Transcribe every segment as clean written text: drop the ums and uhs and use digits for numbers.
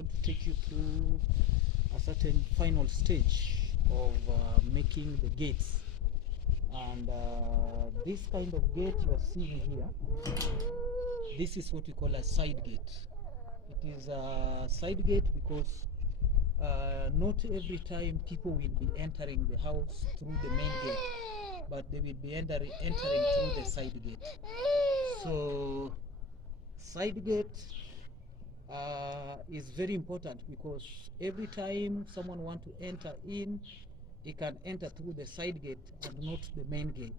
want to take you through a certain final stage of making the gates. And this kind of gate you are seeing here, this is what we call a side gate. It is a side gate because not every time people will be entering the house through the main gate, but they will be entering through the side gate. So side gate is very important because every time someone wants to enter in, he can enter through the side gate and not the main gate.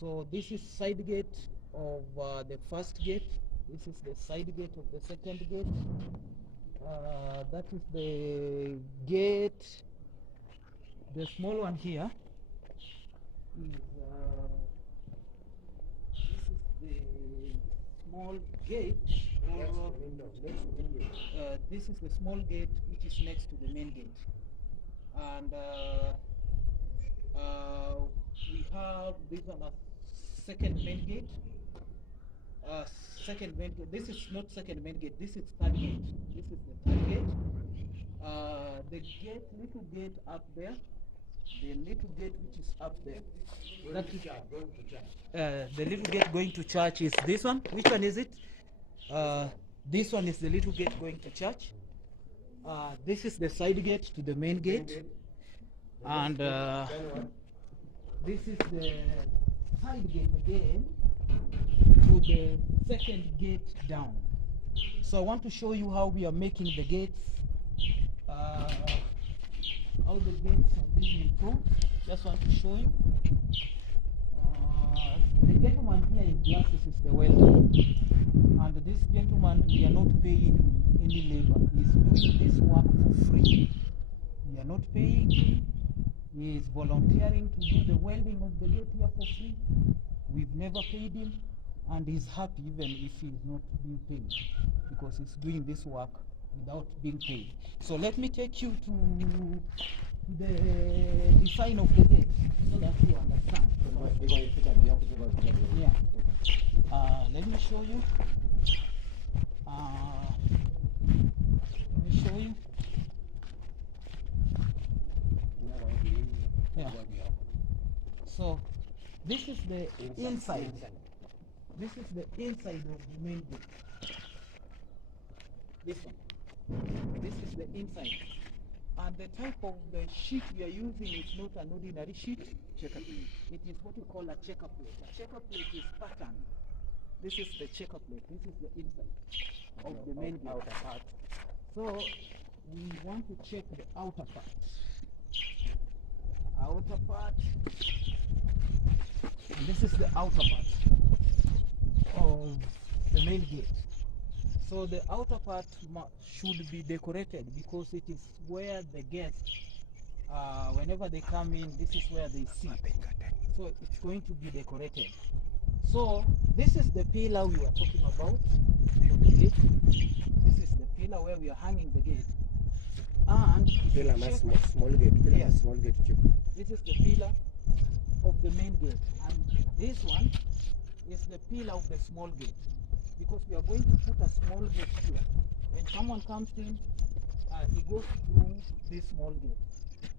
So this is side gate of the first gate. This is the side gate of the second gate. That is the gate. The small one here is this is the small gate. This is the small gate which is next to the main gate, and we have this one a second main gate. Second main gate. This is not second main gate. This is third gate. This is the third gate. The gate, little gate up there. The little gate which is up there. That is the little gate going to church is this one. Which one is it? This one is the little gate going to church. This is the side gate to the main gate, and this is the side gate again to the second gate down. So I want to show you how we are making the gates, how the gates are being improved. Just want to show you. The gentleman here in glasses is the welder, and this gentleman, we are not paying any labor. He's doing this work for free. We are not paying him. He is volunteering to do the welding of the gate here for free. We've never paid him, and he's happy even if he's not being paid, because he's doing this work without being paid. So let me take you to the design of the gate so that you understand. Yeah. Let me show you. Yeah. So this is the inside. This is the inside of the main gate. This one. This is the inside. And the type of the sheet we are using is not an ordinary sheet. Checker plate. It is what we call a checker plate. A checker plate is pattern. This is the checker plate. This is the inside of the main gate. Outer part. So we want to check the outer part. Outer part. And this is the outer part of the main gate. So the outer part should be decorated because it is where the guests, whenever they come in, this is where they sit. So it's going to be decorated. So this is the pillar we were talking about for the gate. This is the pillar where we are hanging the gate. And pillar small gate. Yeah. Small gate too. This is the pillar of the main gate, and this one is the pillar of the small gate, because we are going to put a small gate here. When someone comes in, he goes through this small gate.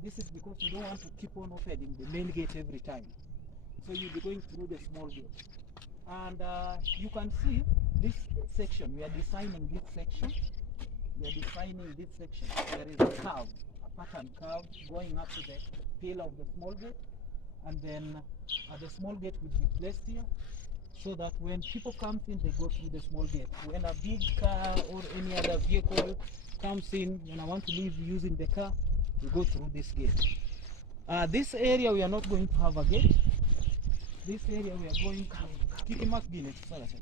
This is because you don't want to keep on opening the main gate every time. So you'll be going through the small gate. And you can see this section. We are designing this section. We are designing this section. There is a curve, a pattern curve going up to the pillar of the small gate. And then the small gate will be placed here, so that when people come in, they go through the small gate. When a big car or any other vehicle comes in, when I want to leave using the car, we go through this gate. This area we are not going to have a gate. This area we are going to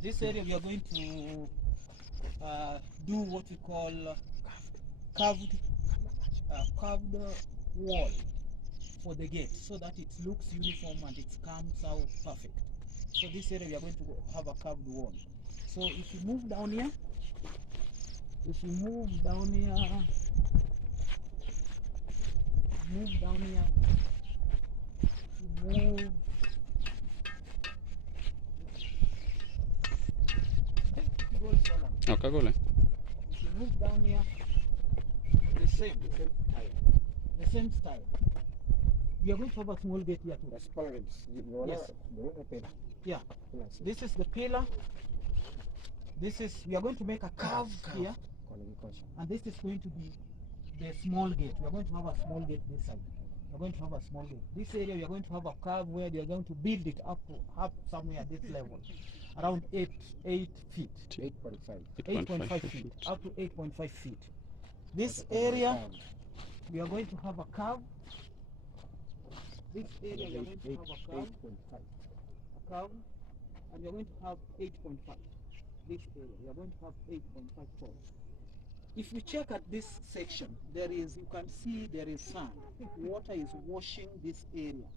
this area we are going to do what we call curved wall for the gate, so that it looks uniform and it comes out perfect. So this area we are going to have a curved wall. So if you move down here, move down here, Okay, go on. if you move down here, the same style. We are going to have a small gate here too. Yes. Yeah. This is the pillar. We are going to make a curve here, and this is going to be the small gate. We are going to have a small gate this side. We are going to have a small gate. This area we are going to have a curve where we are going to build it up somewhere at this level, around 8 feet. 8.5 feet. Up to 8.5 feet. This area we are going to have a curve. This area we are going to have a curve, and we are going to have 8.5. This area we are going to have 8.5 tall. If you check at this section, you can see there is sand. Water is washing this area,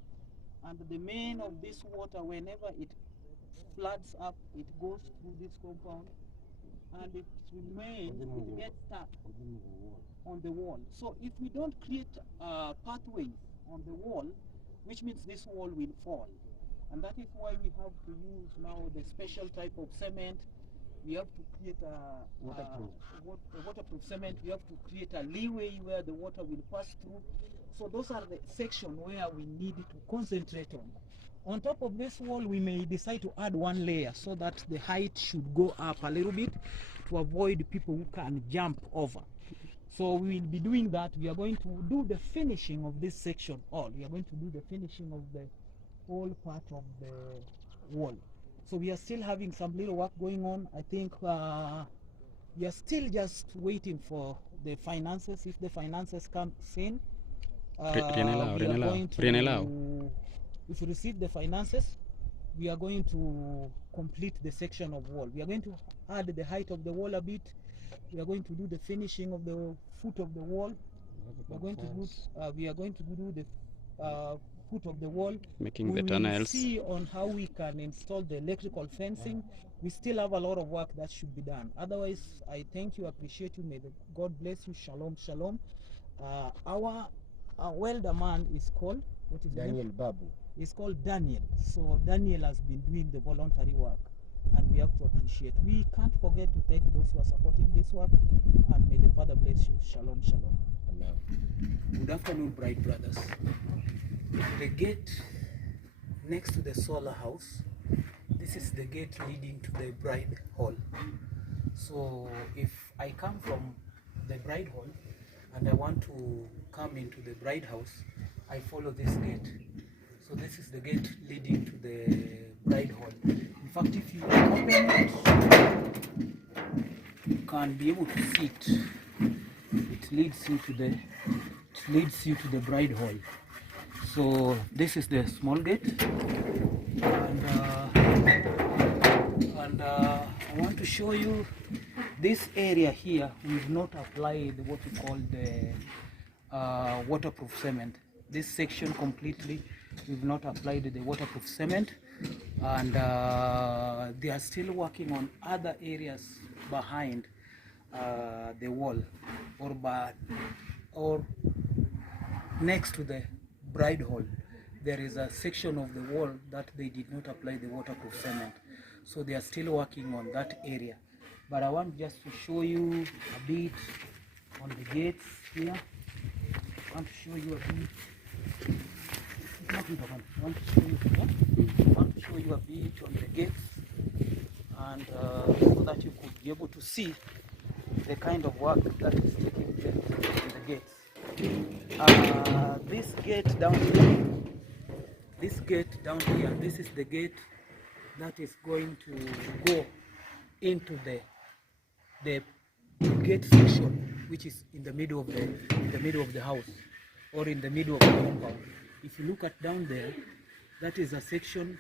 and the main of this water, whenever it floods up, it goes through this compound, and it gets stuck on the wall. So if we don't create pathways on the wall, which means this wall will fall, and that is why we have to use now the special type of cement. We have to create a waterproof cement. We have to create a leeway where the water will pass through. So those are the sections where we need to concentrate on. On top of this wall, we may decide to add one layer so that the height should go up a little bit to avoid people who can jump over. So we will be doing that. We are going to do the finishing of this section all. We are going to do the finishing of the whole part of the wall. So we are still having some little work going on. I think we are still just waiting for the finances. If the finances come in, if we receive the finances, we are going to complete the section of wall. We are going to add the height of the wall a bit. We are going to do the finishing of the foot of the wall. We are going to do the foot of the wall, making the tunnels. We will see on how we can install the electrical fencing. We still have a lot of work that should be done. Otherwise, I thank you, appreciate you. May God bless you. Shalom, shalom. Our welder man is called, what is Daniel Babu. He's called Daniel. So Daniel has been doing the voluntary work, and we have to appreciate. We can't forget to thank those who are supporting this work, and may the Father bless you. Shalom, shalom. Good afternoon, Bright Brothers. The gate next to the solar house, this is the gate leading to the bride hall. So if I come from the bride hall and I want to come into the bride house, I follow this gate. So this is the gate leading to the bride hall. In fact, if you open it, you can be able to see it. It leads you to the bride hall. So this is the small gate, and I want to show you this area here. We've not applied what we call the waterproof cement. This section completely, we've not applied the waterproof cement, and they are still working on other areas behind the wall, or next to the bride hall. There is a section of the wall that they did not apply the waterproof cement, so they are still working on that area. But I want just to show you a bit on the gates here. I want to show you a bit. I want to show you a bit on the gates, and so that you could be able to see the kind of work that is taking place in the gates. This gate down here, this is the gate that is going to go into the gate section, which is in the middle of the house, or in the middle of the compound. If you look at down there, that is a section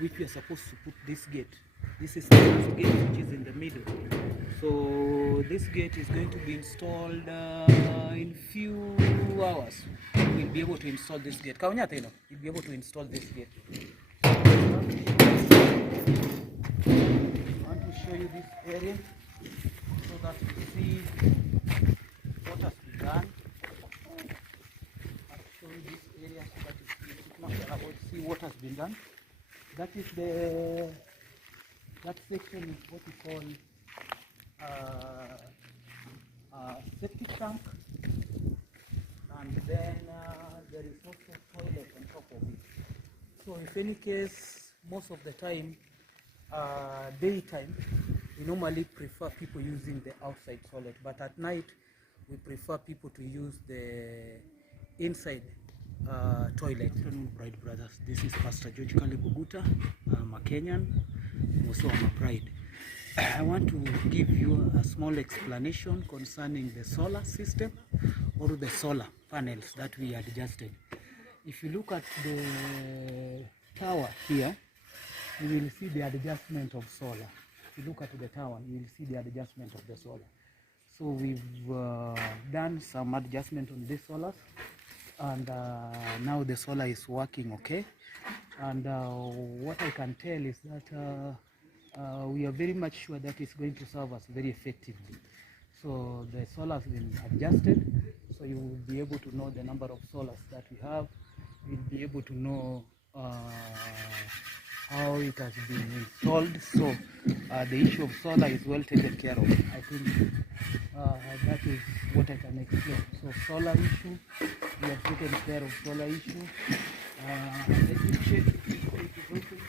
which we are supposed to put this gate. This is the first gate, which is in the middle. So this gate is going to be installed in few hours. We'll be able to install this gate. You'll be able to install this gate. I want to show you this area so that you see what has been done. I'll show you this area so that you see what has been done. That is that section is what we call septic tank, and then there is also toilet on top of it. So if any case, most of the time, daytime, we normally prefer people using the outside toilet, but at night we prefer people to use the inside toilet. Good afternoon, Bride Brothers. This is Pastor George Kalebuguta. I'm a Kenyan, also I'm a bride. I want to give you a small explanation concerning the solar system or the solar panels that we adjusted. If you look at the tower here, you will see the adjustment of solar. If you look at the tower, you will see the adjustment of the solar. So we've done some adjustment on these solars, and now the solar is working okay. And what I can tell is that we are very much sure that it's going to serve us very effectively. So the solar has been adjusted, so you will be able to know the number of solars that we have. You'll be able to know how it has been installed. So the issue of solar is well taken care of. I think that is what I can explain. So solar issue, we have taken care of solar issue. Let me check if it is open.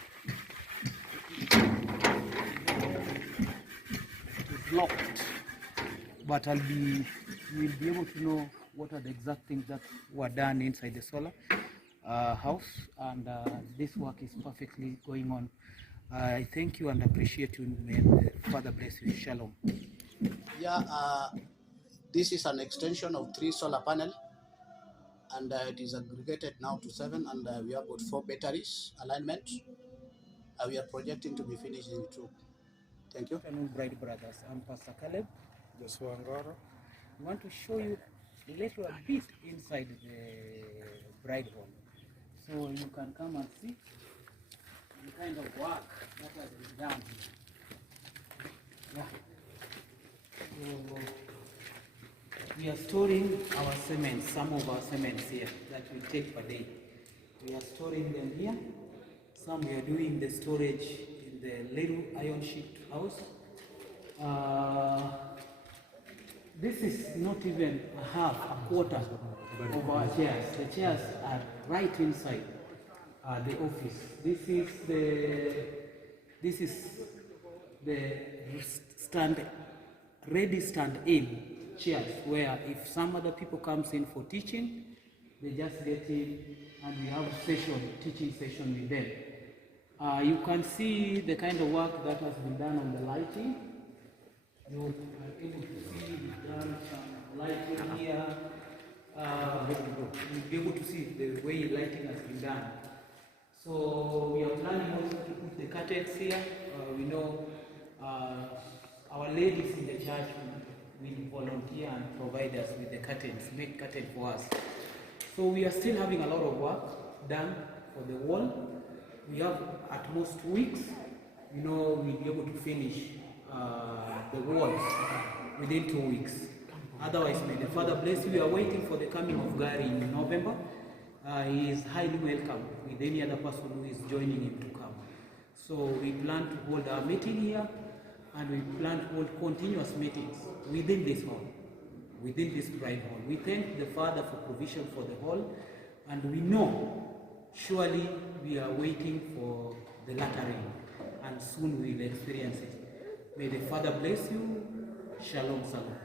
It is locked, but we'll be able to know what are the exact things that were done inside the solar house, and this work is perfectly going on. I thank you and appreciate you. May the Father bless you. Shalom. Yeah, this is an extension of 3 solar panel, and it is aggregated now to 7, and we have got 4 batteries alignment. We are projecting to be finished in 2. Thank you. Good afternoon, Bride Brothers. I'm Pastor Caleb. Joshua. I want to show you a little bit inside the bride hall, so you can come and see the kind of work that has been done here. Yeah. So we are storing our cements, some of our cements here that we take per day. We are storing them here. Some we are doing the storage in the little iron sheet house. This is not even a quarter of our chairs. The chairs are right inside the office. This is the stand-in chairs, where if some other people comes in for teaching, they just get in and we have teaching session with them. You can see the kind of work that has been done on the lighting. You are able to see we've done some lighting here. You'll be able to see the way lighting has been done. So we are planning also to put the curtains here. We know our ladies in the church will volunteer and provide us with the curtains, make curtains for us. So we are still having a lot of work done for the wall. We have at most 2 weeks. We'll be able to finish the walls within 2 weeks. Otherwise, may the Father bless you. We are waiting for the coming of Gary in November. He is highly welcome with any other person who is joining him to come. So we plan to hold our meeting here, and we plan to hold continuous meetings within this hall, within this bride hall. We thank the Father for provision for the hall, and we know surely we are waiting for the latter rain, and soon we will experience it. May the Father bless you. Shalom, shalom.